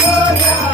Gloria.